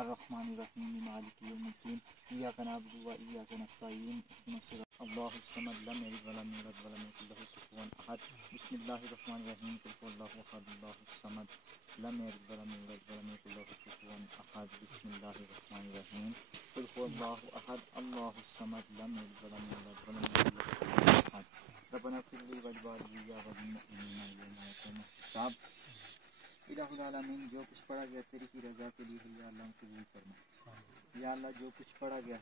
الرحمن الرحیم مالک یوم الدین ایاک نعبد و ایاک نستعین اهدنا الصراط اللہ الصمد لم یلد ولم یولد ولم یکن له کفوا احد بسم اللہ الرحمن الرحیم قل هو اللہ احد اللہ الصمد لم یلد ولم یولد ولم یکن له کفوا احد بسم اللہ الرحمن الرحیم قل هو اللہ احد اللہ الصمد لم یلد ولم یولد ولم یکن له کفوا احد ربنا اغفر لی ولوالدی وللمؤمنین یوم یقوم الحساب۔ الہ العالمین جو کچھ پڑھا گیا تیری ہی رضا کے لیے ہے، یا اللہ قبول فرما۔ یا اللہ جو کچھ پڑھا گیا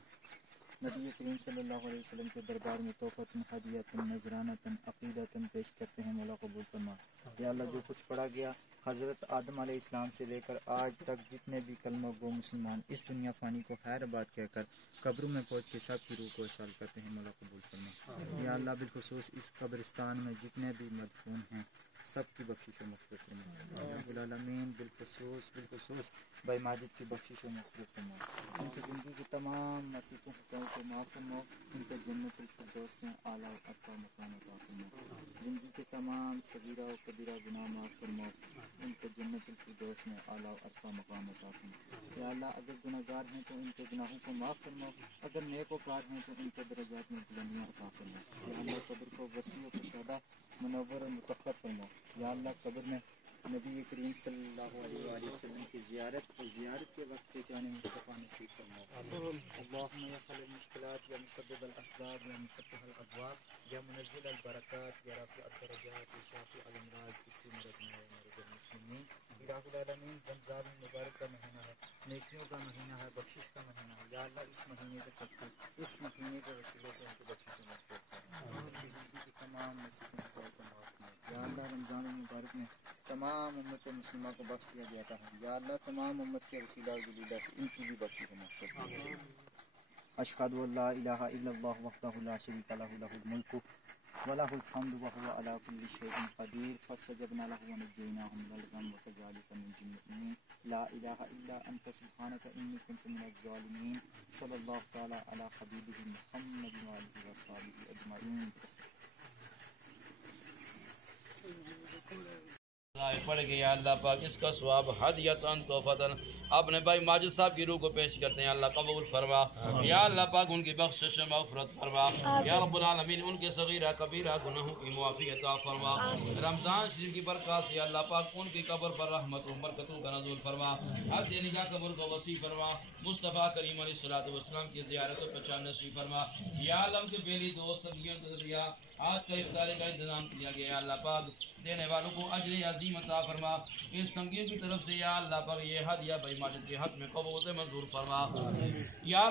نبی کریم صلی اللہ علیہ وسلم کے دربار میں تحفتاً ہدیۃً نذرانۃً عقیدۃً پیش کرتے ہیں، مولا قبول فرما۔ یا اللہ جو کچھ پڑھا گیا حضرت آدم علیہ السلام سے لے کر آج تک جتنے بھی کلمہ گو مسلمان اس دنیا فانی کو خیر آباد کہہ کر قبروں میں پہنچ کے سب کی روح کو اصال کرتے ہیں، مولا قبول فرما۔ یا اللہ بالخصوص اس قبرستان میں جتنے بھی مدفون ہیں سب کی بخشش و مغفرت فرما۔ رب العالمین بالخصوص بھائی ماجد کی بخشش و مغفرت فرما، ان کی زندگی کی تمام مسیحوں کو معاف فرما، ان کو جنت الفردوس میں اعلیٰ ارفع مقام عطا فرما، زندگی کے تمام صغیرہ و کبیرہ گناہ معاف فرما، ان کو جنت الفردوس میں اعلیٰ ارفع مقام عطا فرما۔ یا اللہ اگر گناہ گار ہیں تو ان کے گناہوں کو معاف فرما، اگر نیک وکار ہیں تو ان کے درجات میں بلندیاں عطا فرما۔ یا اللہ قبر کو وسیع و کشادہ منور و مطہر فرما۔ یا اللہ قبر میں نبی کریم صلی اللہ علیہ وآلہ وسلم کی زیارت اور زیارت کے وقت جان مصطفیٰ نصیب فرما۔ اللہم یا حل المشکلات یا مسبب الاسباب یا مفتح الابواب یا منزل البرکات یا رافع الدرجات یا شافع الامراض اشفی مرضنا یا مرض المسلمین۔ الہ العالمین رمضان المبارک کا مہینہ ہے، نیکیوں کا مہینہ ہے، بخشش کا مہینہ ہے۔ یا اللہ اس مہینے کے صدقے اس مہینے کے وسیلے سے ان کی بخشش و مغفرت فرما، ان کی زندگی کی تمام مسیحوں کو معاف فرما۔ یا اللہ رمضان المبارک میں تمام امت مسلمہ کو بخش دیا گیا تھا، یا اللہ تمام امت کے وسیلہ و ذریعہ سے ان کی بھی بخشش و مغفرت فرما۔ اشہد ان لا الہ الا اللہ وحدہ لا شریک لہ لہ الملک ولہ الحمد وہو علی کل شیء قدیر فاستجبنا لہ ونجیناہ من الغم وکذلک ننجی المؤمنین۔ لا الہ الا انت سبحانک انی کنت من الظالمین۔ صلی اللہ تعالی علی حبیبہ محمد وآلہ وصحبہ اجمعین۔ پڑھ گیا یا اللہ پاک اس کا ثواب ہدیۃً تحفتاً اپنے بھائی ماجد صاحب کی روح کو پیش کرتے ہیں، اللہ قبول فرما۔ یا اللہ پاک ان کی بخشش و مغفرت فرما، یا رب العالمین ان کے صغیرہ کبیرہ گناہوں کی معافی عطا فرما۔ رمضان شریف کی برکات سے اللہ پاک ان کی قبر پر رحمت و برکتوں کا نزول فرما، حد نگاہ قبر کو وسیع فرما، مصطفیٰ کریم علیہ السلام کی زیارت و پہچان نصیب فرما۔ یا اللہ ان کے پہلی دوست سبیوں کے ذریعہ آج کا افطار کا انتظام کیا گیا، اللہ پاک دینے والوں کو اجر عظیم عطا فرما۔ ان سنگیوں کی طرف سے یا اللہ پاک یہ ہدیہ بھائی ماجد کے حق میں قبول منظور فرما۔ یا